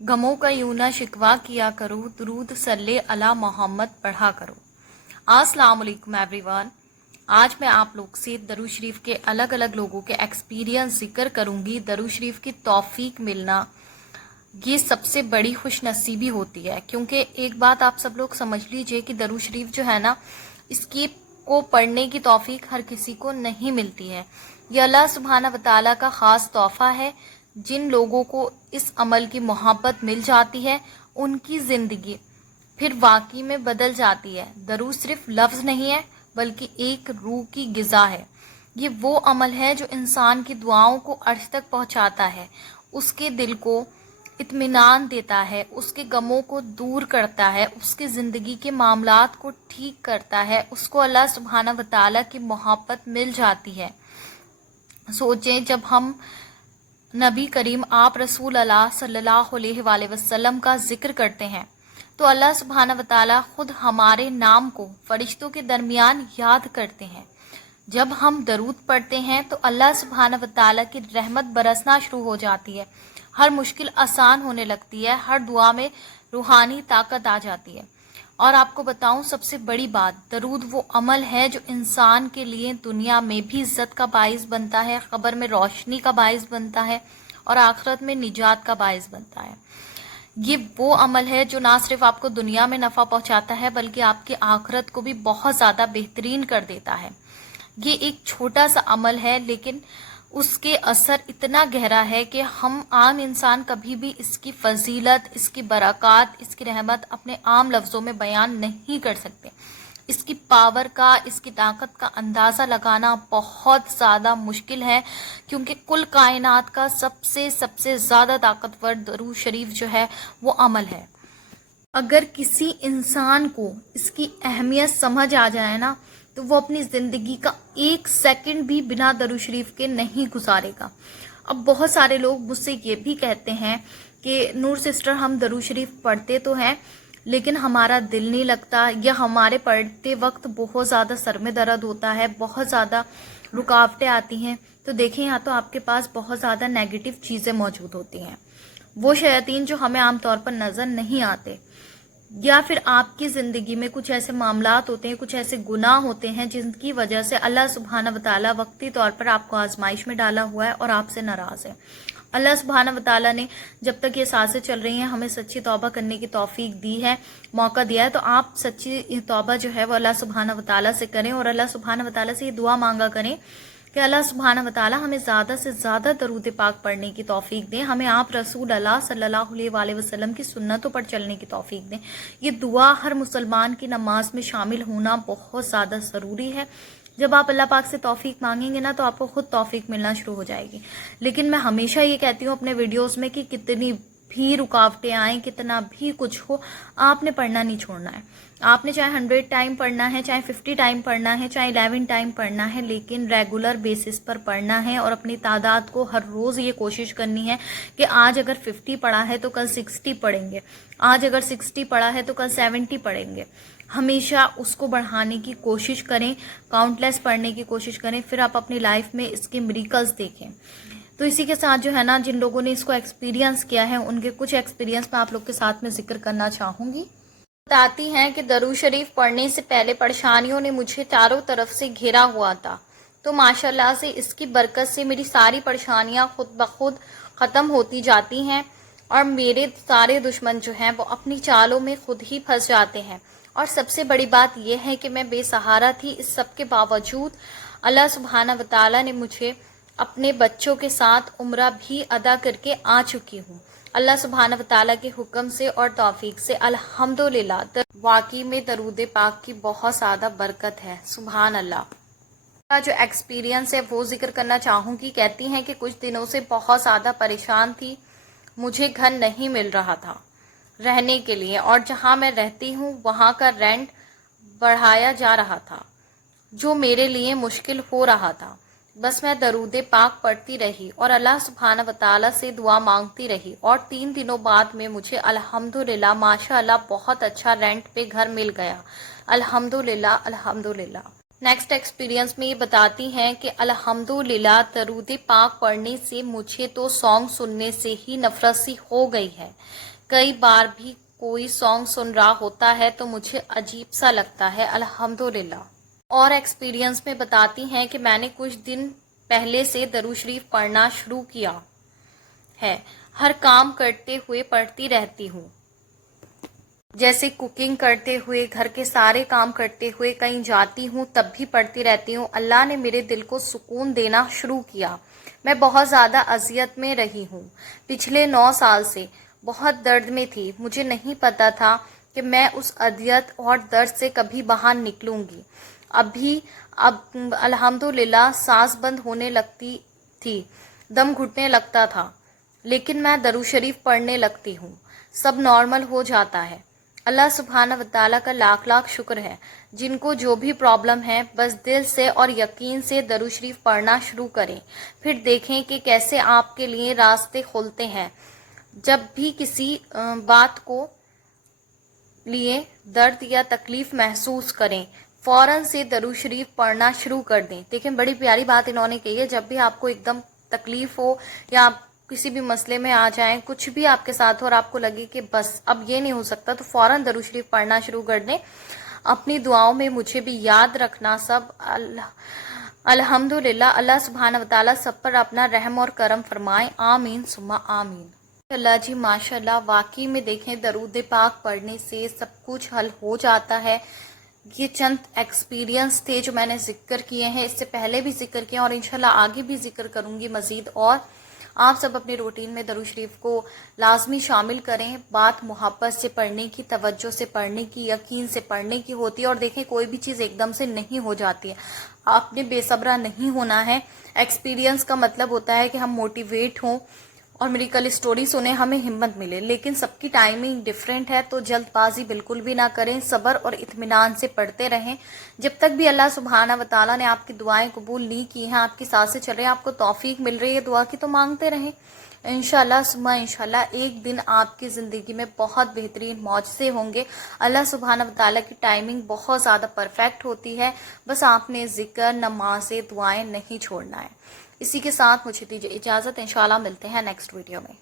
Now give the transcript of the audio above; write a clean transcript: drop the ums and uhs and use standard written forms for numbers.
غموں کا یوں نہ شکوا کیا کرو، درود صلی علی محمد پڑھا کرو۔ السلام علیکم ایوری ون۔ آج میں آپ لوگ سے درود شریف کے الگ الگ لوگوں کے ایکسپیرینس ذکر کروں گی۔ درود شریف کی توفیق ملنا یہ سب سے بڑی خوش نصیبی ہوتی ہے، کیونکہ ایک بات آپ سب لوگ سمجھ لیجئے کہ درود شریف جو ہے نا، اس کی کو پڑھنے کی توفیق ہر کسی کو نہیں ملتی ہے۔ یہ اللہ سبحانہ وتعالی کا خاص تحفہ ہے۔ جن لوگوں کو اس عمل کی محبت مل جاتی ہے، ان کی زندگی پھر واقعی میں بدل جاتی ہے۔ درود صرف لفظ نہیں ہے، بلکہ ایک روح کی غذا ہے۔ یہ وہ عمل ہے جو انسان کی دعاؤں کو عرش تک پہنچاتا ہے، اس کے دل کو اطمینان دیتا ہے، اس کے غموں کو دور کرتا ہے، اس کی زندگی کے معاملات کو ٹھیک کرتا ہے، اس کو اللہ سبحانہ وتعالی کی محبت مل جاتی ہے۔ سوچیں، جب ہم نبی کریم آپ رسول اللہ صلی اللہ علیہ وآلہ وسلم کا ذکر کرتے ہیں تو اللہ سبحانہ وتعالی خود ہمارے نام کو فرشتوں کے درمیان یاد کرتے ہیں۔ جب ہم درود پڑھتے ہیں تو اللہ سبحانہ وتعالی کی رحمت برسنا شروع ہو جاتی ہے، ہر مشکل آسان ہونے لگتی ہے، ہر دعا میں روحانی طاقت آ جاتی ہے۔ اور آپ کو بتاؤں سب سے بڑی بات، درود وہ عمل ہے جو انسان کے لیے دنیا میں بھی عزت کا باعث بنتا ہے، قبر میں روشنی کا باعث بنتا ہے اور آخرت میں نجات کا باعث بنتا ہے۔ یہ وہ عمل ہے جو نہ صرف آپ کو دنیا میں نفع پہنچاتا ہے، بلکہ آپ کی آخرت کو بھی بہت زیادہ بہترین کر دیتا ہے۔ یہ ایک چھوٹا سا عمل ہے، لیکن اس کے اثر اتنا گہرا ہے کہ ہم عام انسان کبھی بھی اس کی فضیلت، اس کی برکات، اس کی رحمت اپنے عام لفظوں میں بیان نہیں کر سکتے۔ اس کی پاور کا، اس کی طاقت کا اندازہ لگانا بہت زیادہ مشکل ہے، کیونکہ کل کائنات کا سب سے زیادہ طاقتور درود شریف جو ہے وہ عمل ہے۔ اگر کسی انسان کو اس کی اہمیت سمجھ آ جائے نا، تو وہ اپنی زندگی کا ایک سیکنڈ بھی بنا درود شریف کے نہیں گزارے گا۔ اب بہت سارے لوگ مجھ سے یہ بھی کہتے ہیں کہ نور سسٹر، ہم درود شریف پڑھتے تو ہیں لیکن ہمارا دل نہیں لگتا، یا ہمارے پڑھتے وقت بہت زیادہ سر میں درد ہوتا ہے، بہت زیادہ رکاوٹیں آتی ہیں۔ تو دیکھیں، یہاں تو آپ کے پاس بہت زیادہ نیگیٹو چیزیں موجود ہوتی ہیں، وہ شیاطین جو ہمیں عام طور پر نظر نہیں آتے، یا پھر آپ کی زندگی میں کچھ ایسے معاملات ہوتے ہیں، کچھ ایسے گناہ ہوتے ہیں جن کی وجہ سے اللہ سبحانہ وتعالی وقتی طور پر آپ کو آزمائش میں ڈالا ہوا ہے اور آپ سے ناراض ہے۔ اللہ سبحانہ وتعالی نے جب تک یہ سانسیں چل رہی ہیں ہمیں سچی توبہ کرنے کی توفیق دی ہے، موقع دیا ہے، تو آپ سچی توبہ جو ہے وہ اللہ سبحانہ وتعالی سے کریں اور اللہ سبحانہ وتعالی سے یہ دعا مانگا کریں کہ اللہ سبحانہ وتعالی ہمیں زیادہ سے زیادہ درود پاک پڑھنے کی توفیق دیں، ہمیں آپ رسول اللہ صلی اللہ علیہ وآلہ وسلم کی سنتوں پر چلنے کی توفیق دیں۔ یہ دعا ہر مسلمان کی نماز میں شامل ہونا بہت زیادہ ضروری ہے۔ جب آپ اللہ پاک سے توفیق مانگیں گے نا، تو آپ کو خود توفیق ملنا شروع ہو جائے گی۔ لیکن میں ہمیشہ یہ کہتی ہوں اپنے ویڈیوز میں کہ کتنی بھی رکاوٹیں آئیں، کتنا بھی کچھ ہو، آپ نے پڑھنا نہیں چھوڑنا ہے۔ آپ نے چاہے 100 ٹائم پڑھنا ہے، چاہے 50 ٹائم پڑھنا ہے، چاہے 11 ٹائم پڑھنا ہے، لیکن ریگولر بیسس پر پڑھنا ہے اور اپنی تعداد کو ہر روز یہ کوشش کرنی ہے کہ آج اگر 50 پڑھا ہے تو کل 60 پڑھیں گے، آج اگر 60 پڑھا ہے تو کل 70 پڑھیں گے۔ ہمیشہ اس کو بڑھانے کی کوشش کریں، کاؤنٹ لیس پڑھنے کی کوشش کریں، پھر آپ اپنی لائف میں اس کے میریکلز دیکھیں۔ تو اسی کے ساتھ جو ہے نا، جن لوگوں نے اس کو ایکسپیرینس کیا ہے، ان کے کچھ ایکسپیرینس میں آپ لوگ کے ساتھ میں ذکر کرنا چاہوں گی۔ بتاتی ہیں کہ درود شریف پڑھنے سے پہلے پریشانیوں نے مجھے چاروں طرف سے گھیرا ہوا تھا، تو ماشاءاللہ سے اس کی برکت سے میری ساری پریشانیاں خود بخود ختم ہوتی جاتی ہیں، اور میرے سارے دشمن جو ہیں وہ اپنی چالوں میں خود ہی پھنس جاتے ہیں۔ اور سب سے بڑی بات یہ ہے کہ میں بے سہارا تھی، اس سب کے باوجود اللہ سبحانہ وتعالی نے مجھے اپنے بچوں کے ساتھ عمرہ بھی ادا کر کے آ چکی ہوں، اللہ سبحانہ وتعالی کے حکم سے اور توفیق سے، الحمدللہ۔ واقعی میں درود پاک کی بہت زیادہ برکت ہے، سبحان اللہ۔ کا جو ایکسپیرینس ہے وہ ذکر کرنا چاہوں گی۔ کہتی ہیں کہ کچھ دنوں سے بہت زیادہ پریشان تھی، مجھے گھر نہیں مل رہا تھا رہنے کے لیے، اور جہاں میں رہتی ہوں وہاں کا رینٹ بڑھایا جا رہا تھا، جو میرے لیے مشکل ہو رہا تھا۔ بس میں درود پاک پڑھتی رہی اور اللہ سبحانہ وتعالی سے دعا مانگتی رہی، اور 3 دنوں بعد میں مجھے الحمدللہ ماشاءاللہ بہت اچھا رینٹ پہ گھر مل گیا، الحمدللہ الحمدللہ۔ نیکسٹ ایکسپیرینس میں یہ بتاتی ہیں کہ الحمدللہ درود پاک پڑھنے سے مجھے تو سانگ سننے سے ہی نفرت سی ہو گئی ہے. کئی بار بھی کوئی سانگ سن رہا ہوتا ہے تو مجھے عجیب سا لگتا ہے. الحمدللہ. اور ایکسپیرینس میں بتاتی ہیں کہ میں نے کچھ دن پہلے سے درود شریف پڑھنا شروع کیا ہے. ہر کام کرتے ہوئے پڑھتی رہتی ہوں، جیسے کوکنگ کرتے ہوئے، گھر کے سارے کام کرتے ہوئے، کہیں جاتی ہوں تب بھی پڑھتی رہتی ہوں. اللہ نے میرے دل کو سکون دینا شروع کیا. میں بہت زیادہ اذیت میں رہی ہوں پچھلے 9 سال سے، بہت درد میں تھی. مجھے نہیں پتا تھا کہ میں اس اذیت اور درد سے کبھی باہر نکلوں گی. اب الحمدللہ سانس بند ہونے لگتی تھی، دم گھٹنے لگتا تھا، لیکن میں درود شریف پڑھنے لگتی ہوں، سب نارمل ہو جاتا ہے. اللہ سبحانہ وتعالیٰ کا لاکھ لاکھ شکر ہے. جن کو جو بھی پرابلم ہے بس دل سے اور یقین سے درود شریف پڑھنا شروع کریں، پھر دیکھیں کہ کیسے آپ کے لیے راستے کھلتے ہیں. جب بھی کسی بات کو لیے درد یا تکلیف محسوس کریں، فوراً سے درود شریف پڑھنا شروع کر دیں. دیکھیں بڑی پیاری بات انہوں نے کہی ہے. جب بھی آپ کو ایک دم تکلیف ہو یا آپ کسی بھی مسئلے میں آ جائیں، کچھ بھی آپ کے ساتھ ہو اور آپ کو لگے کہ بس اب یہ نہیں ہو سکتا، تو فوراً درود شریف پڑھنا شروع کر دیں. اپنی دعاؤں میں مجھے بھی یاد رکھنا. سب الحمدللہ. اللہ سبحانہ وتعالیٰ سب پر اپنا رحم اور کرم فرمائیں. آمین ثم آمین. اللہ جی ماشاء اللہ. واقعی میں دیکھیں درود پاک پڑھنے سے سب کچھ حل ہو جاتا ہے. یہ چند ایکسپیرینس تھے جو میں نے ذکر کیے ہیں، اس سے پہلے بھی ذکر کیا اور انشاءاللہ آگے بھی ذکر کروں گی مزید. اور آپ سب اپنے روٹین میں درود شریف کو لازمی شامل کریں. بات محبت سے پڑھنے کی، توجہ سے پڑھنے کی، یقین سے پڑھنے کی ہوتی ہے. اور دیکھیں کوئی بھی چیز ایک دم سے نہیں ہو جاتی ہے. آپ نے بے صبرا نہیں ہونا ہے. ایکسپیرینس کا مطلب ہوتا ہے کہ ہم موٹیویٹ ہوں اور میری کل اسٹوری سنیں، ہمیں ہمت ملے. لیکن سب کی ٹائمنگ ڈیفرنٹ ہے، تو جلد بازی بالکل بھی نہ کریں. صبر اور اطمینان سے پڑھتے رہیں. جب تک بھی اللہ سبحانہ وتعالیٰ نے آپ کی دعائیں قبول نہیں کی ہیں، آپ کی سانسیں چل رہی ہیں، آپ کو توفیق مل رہی ہے دعا کی، تو مانگتے رہیں. انشاءاللہ ثم انشاءاللہ ایک دن آپ کی زندگی میں بہت بہترین معجزے ہوں گے. اللہ سبحانہ وتعالیٰ کی ٹائمنگ بہت زیادہ پرفیکٹ ہوتی ہے. بس آپ نے ذکر، نمازیں، دعائیں نہیں چھوڑنا ہے. اسی کے ساتھ مجھے دیجیے اجازت. انشاءاللہ ملتے ہیں نیکسٹ ویڈیو میں.